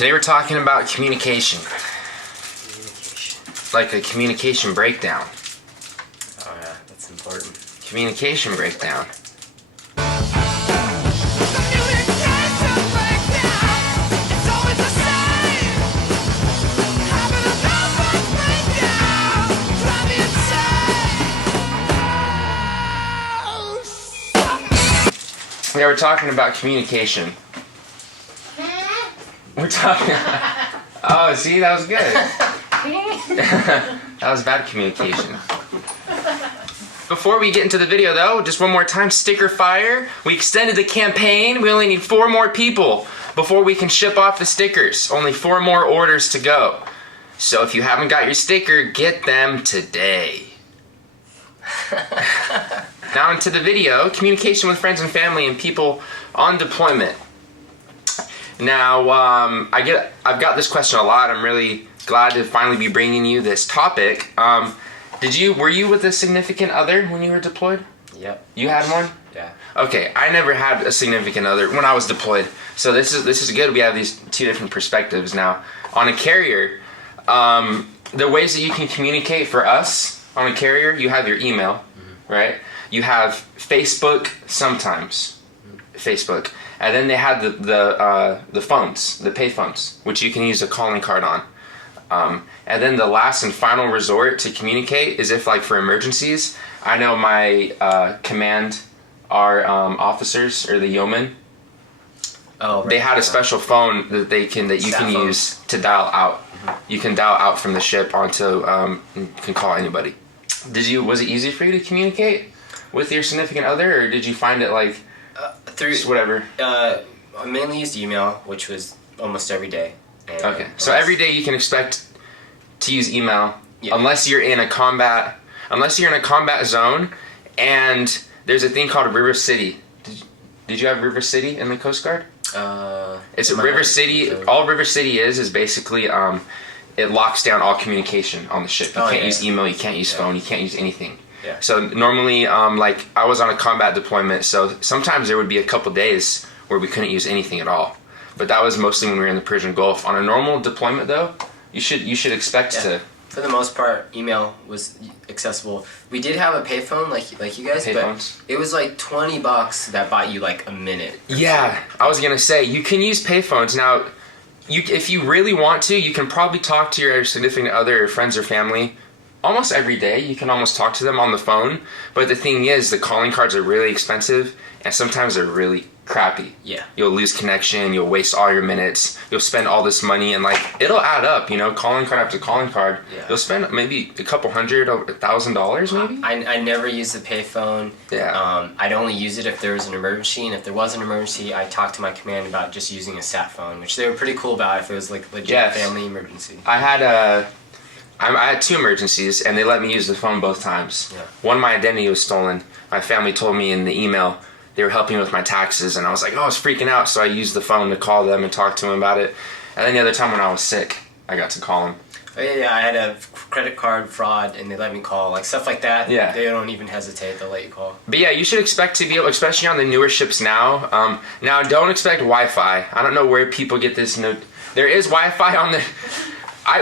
Today we're talking about communication. Like a communication breakdown. Oh yeah, that's important. Communication breakdown. Yeah, we're talking about communication. We're talking. Oh, see, that was good. That was bad communication. Before we get into the video, though, just one more time, sticker fire. We extended the campaign. We only need 4 more people before we can ship off the stickers. Only 4 more orders to go. So if you haven't got your sticker, get them today. Now into the video, communication with friends and family and people on deployment. Now, I've got this question a lot. I'm really glad to finally be bringing you this topic. Were you with a significant other when you were deployed? Yep. You had one? Yeah. Okay, I never had a significant other when I was deployed. So this is good. We have these 2 different perspectives now. On a carrier, the ways that you can communicate for us on a carrier, you have your email, right? You have Facebook sometimes, Facebook, and then they had the phones, the payphones, which you can use a calling card on. And then the last and final resort to communicate is if, like, for emergencies. I know my command, our officers or the yeomen. Oh, right. They had a special phone that you can use to dial out. You can dial out from the ship onto you can call anybody. Was it easy for you to communicate with your significant other, or did you find it like through whatever? I mainly used email, which was almost every day. And Okay, so every day you can expect to use email, unless you're in a combat zone, and there's a thing called River City. Did you have River City in the Coast Guard? It's River City. All River City is basically it locks down all communication on the ship. You can't use email, you can't use phone, you can't use anything. Yeah. So normally, like, I was on a combat deployment, so sometimes there would be a couple days where we couldn't use anything at all. But that was mostly when we were in the Persian Gulf. On a normal deployment, though, you should expect to. For the most part, email was accessible. We did have a payphone, like you guys, Payphones. But it was like $20 that bought you like a minute. Yeah, I was gonna say you can use payphones now. If you really want to, you can probably talk to your significant other, or friends or family, almost every day. You can almost talk to them on the phone. But the thing is, the calling cards are really expensive, and sometimes they're really crappy. Yeah. You'll lose connection, you'll waste all your minutes, you'll spend all this money, and, like, it'll add up, calling card after calling card. Yeah. You'll spend maybe a couple $100, $1,000 maybe? I never used the payphone. Yeah. I'd only use it if there was an emergency, and if there was an emergency, I'd talk to my command about just using a sat phone, which they were pretty cool about if it was like legit family emergency. I had 2 emergencies, and they let me use the phone both times. Yeah. One, my identity was stolen. My family told me in the email they were helping me with my taxes, and I was like, I was freaking out, so I used the phone to call them and talk to them about it. And then the other time when I was sick, I got to call them. Oh, yeah, I had a credit card fraud, and they let me call, like stuff like that. Yeah. They don't even hesitate; they'll let you call. But yeah, you should expect to be able, especially on the newer ships now. Now, don't expect Wi-Fi. I don't know where people get this. There is Wi-Fi on the.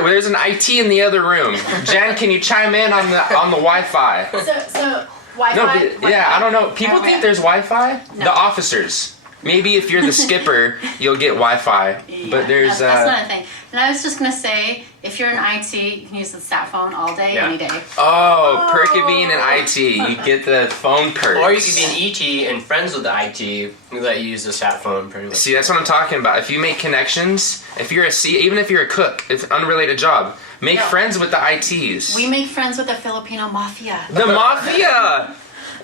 There's an IT in the other room. Jen, can you chime in on the Wi-Fi? So Wi-Fi? No, but, yeah, I don't know. People think there's Wi-Fi. No. The officers. Maybe if you're the skipper, you'll get Wi-Fi. Yeah, but there's that's not a thing. And I was just gonna say, if you're in IT, you can use the sat phone all day, any day. Oh, perk of being in IT, you get the phone perks. Or you could be an ET and friends with the IT. We let you use the sat phone pretty much. See, that's what I'm talking about. If you make connections, if you're even if you're a cook, it's an unrelated job. Make friends with the ITs. We make friends with the Filipino mafia. The mafia.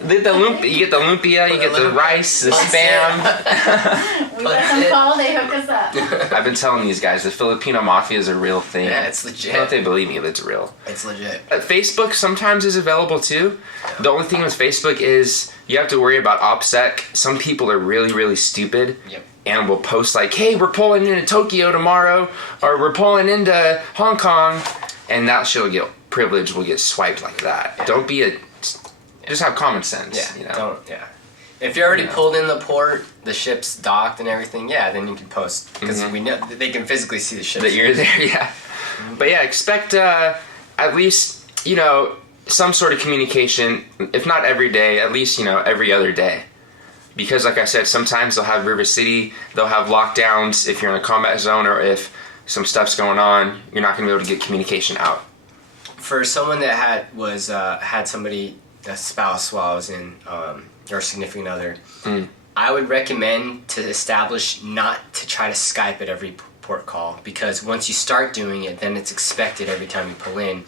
You get the lumpia, you get the rice, the spam. We let them call, they hook us up. I've been telling these guys, the Filipino mafia is a real thing. Yeah, it's legit. I don't know if they believe me, but it's real. It's legit. Facebook sometimes is available too. Yeah. The only thing with Facebook is you have to worry about OPSEC. Some people are really, really stupid. Yep. And will post like, hey, we're pulling into Tokyo tomorrow, or we're pulling into Hong Kong, and that shit will get privilege, will get swiped like that. Yeah. Don't be just have common sense. Yeah. You know? Don't. Yeah. If you're already pulled in the port, the ship's docked and everything, yeah, then you can post because we know that they can physically see the ship. That you're there, yeah. But yeah, expect at least, you know, some sort of communication, if not every day, at least, you know, every other day. Because like I said, sometimes they'll have River City, they'll have lockdowns if you're in a combat zone or if some stuff's going on, you're not going to be able to get communication out. For someone that had somebody, a spouse while I was in, or significant other, I would recommend to establish not to try to Skype at every port call, because once you start doing it, then it's expected every time you pull in.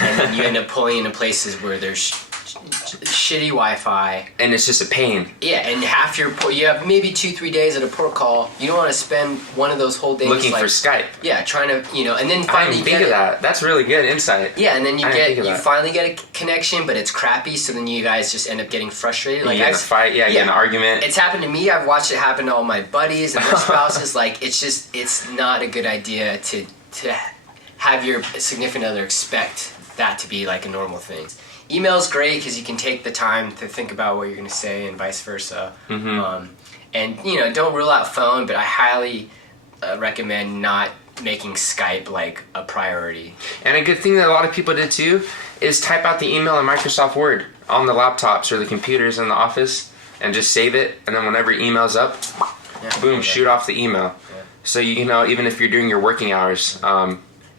And then you end up pulling into places where there's shitty Wi-Fi. And it's just a pain. Yeah, and you have maybe 2-3 days at a port call. You don't want to spend one of those whole days looking for Skype. Yeah, trying to, you know, and then I finally didn't think of that. That's really good insight. Yeah, and then you finally get a connection, but it's crappy, so then you guys just end up getting frustrated. Like, you get in a fight, you get in an argument. It's happened to me. I've watched it happen to all my buddies and their spouses. Like, it's not a good idea to have your significant other expect that to be like a normal thing. Email's great because you can take the time to think about what you're going to say and vice versa. And, you know, don't rule out phone, but I highly recommend not making Skype like a priority. And a good thing that a lot of people did too is type out the email in Microsoft Word on the laptops or the computers in the office and just save it. And then whenever email's up, boom, shoot off the email. Yeah. So, you know, even if you're doing your working hours,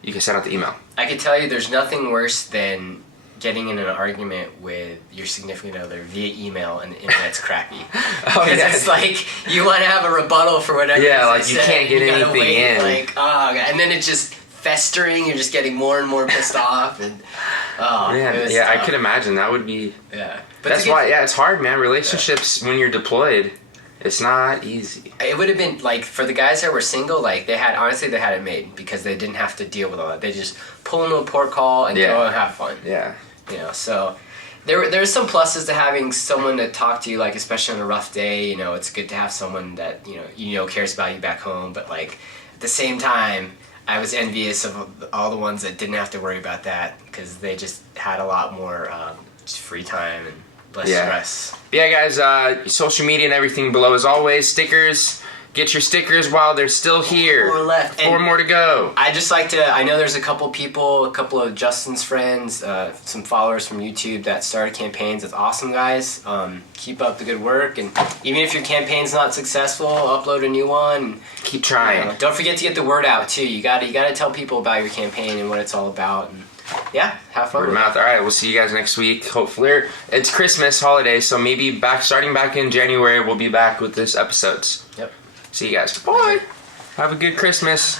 you can send out the email. I can tell you there's nothing worse than getting in an argument with your significant other via email and the internet's crappy. Because it's like you want to have a rebuttal for whatever. Yeah, like you can't get anything in. Like, oh, God. And then it's just festering. You're just getting more and more pissed off. And man, yeah, I could imagine that would be. Yeah, but that's why. Yeah, it's hard, man. Relationships when you're deployed, it's not easy. It would have been like for the guys that were single, like they had it made because they didn't have to deal with all that. They just pull into a port call and go and have fun. Yeah. You know, so there's some pluses to having someone to talk to you, like especially on a rough day. You know, it's good to have someone that you know cares about you back home. But like at the same time, I was envious of all the ones that didn't have to worry about that because they just had a lot more free time and less stress. But yeah, guys, social media and everything below as always. Stickers. Get your stickers while they're still here. 4 left. 4 more to go. I just like to, I know there's a couple people, a couple of Justin's friends, some followers from YouTube that started campaigns. It's awesome, guys. Keep up the good work. And even if your campaign's not successful, upload a new one. Keep trying. You know, don't forget to get the word out, too. You gotta tell people about your campaign and what it's all about. And yeah, have fun. Word of mouth. All right, we'll see you guys next week. Hopefully, it's Christmas holiday, so maybe starting back in January, we'll be back with this episodes. Yep. See you guys. Bye. Have a good Christmas.